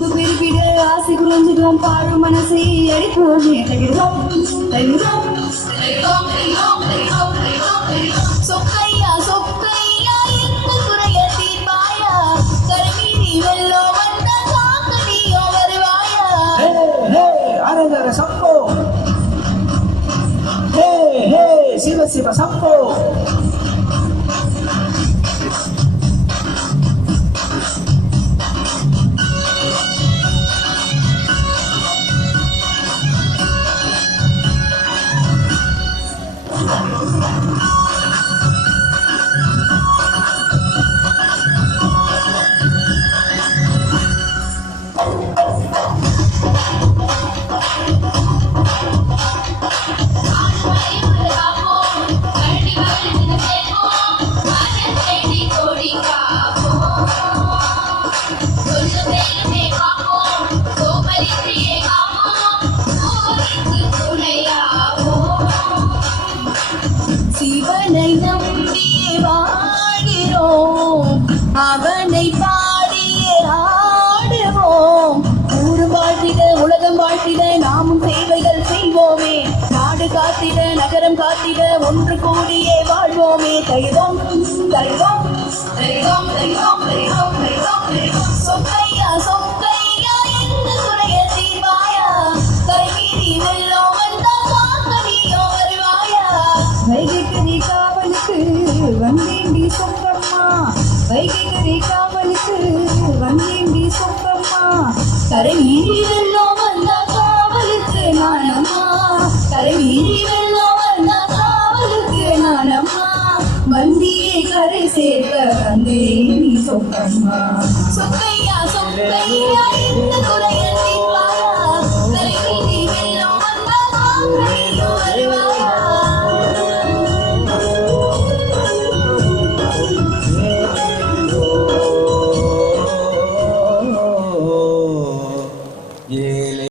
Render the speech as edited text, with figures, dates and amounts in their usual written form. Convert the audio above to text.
குறும்பு பெருப்பிட ஆசை குறைஞ்சிடும் பாழ் மனசை அடிப்போமே தகிடுவோம் தகிடுவோம் சொக்கையா சொக்கையா எந்த குறைய தீர்ப்பாயா கருமீறி வெள்ளோ வந்த காக்கடியோ வருவாயா அரகர சம்போ சிவ சிவ சம்போ சிவனை நம்பி வாழ்கிறோம் அவனை பாடியே ஆடுவோம் ஊரு வாழ்த்திட உலகம் வாழ்த்திட நாமும் சேவைகள் செய்வோமே நாடு காத்திட நகரம் காத்திட ஒன்று கூடியே வாழ்வோமே தைவம் தைவம் தைவம் தைவம் தைவம் தைவம் சொக்கையா சொக்கையா எந்த குறைய தீர்வாயா கருமீறி வெள்ளோ வந்த காக்கடியோ வருவாயா வைகைக்கரை காவலுக்கு வந்தேண்டி சொக்கம்மா வைகைக்கரை காவலுக்கு வந்தேண்டி சொக்கம்மா கரை மீறி வெள்ளோ வந்த காவலுக்கு நானம்மா கரை மீறி வெள்ளோ வந்த காவலுக்கு நானம்மா வந்தியே கரை சேர்க்க வந்தேண்டி சொக்கம்மா சொக்கையா சொக்கையா இந்த குறைய தீர்வாயா கரை மீறி வெள்ளோ வந்த காக்கடியோ வருவாயா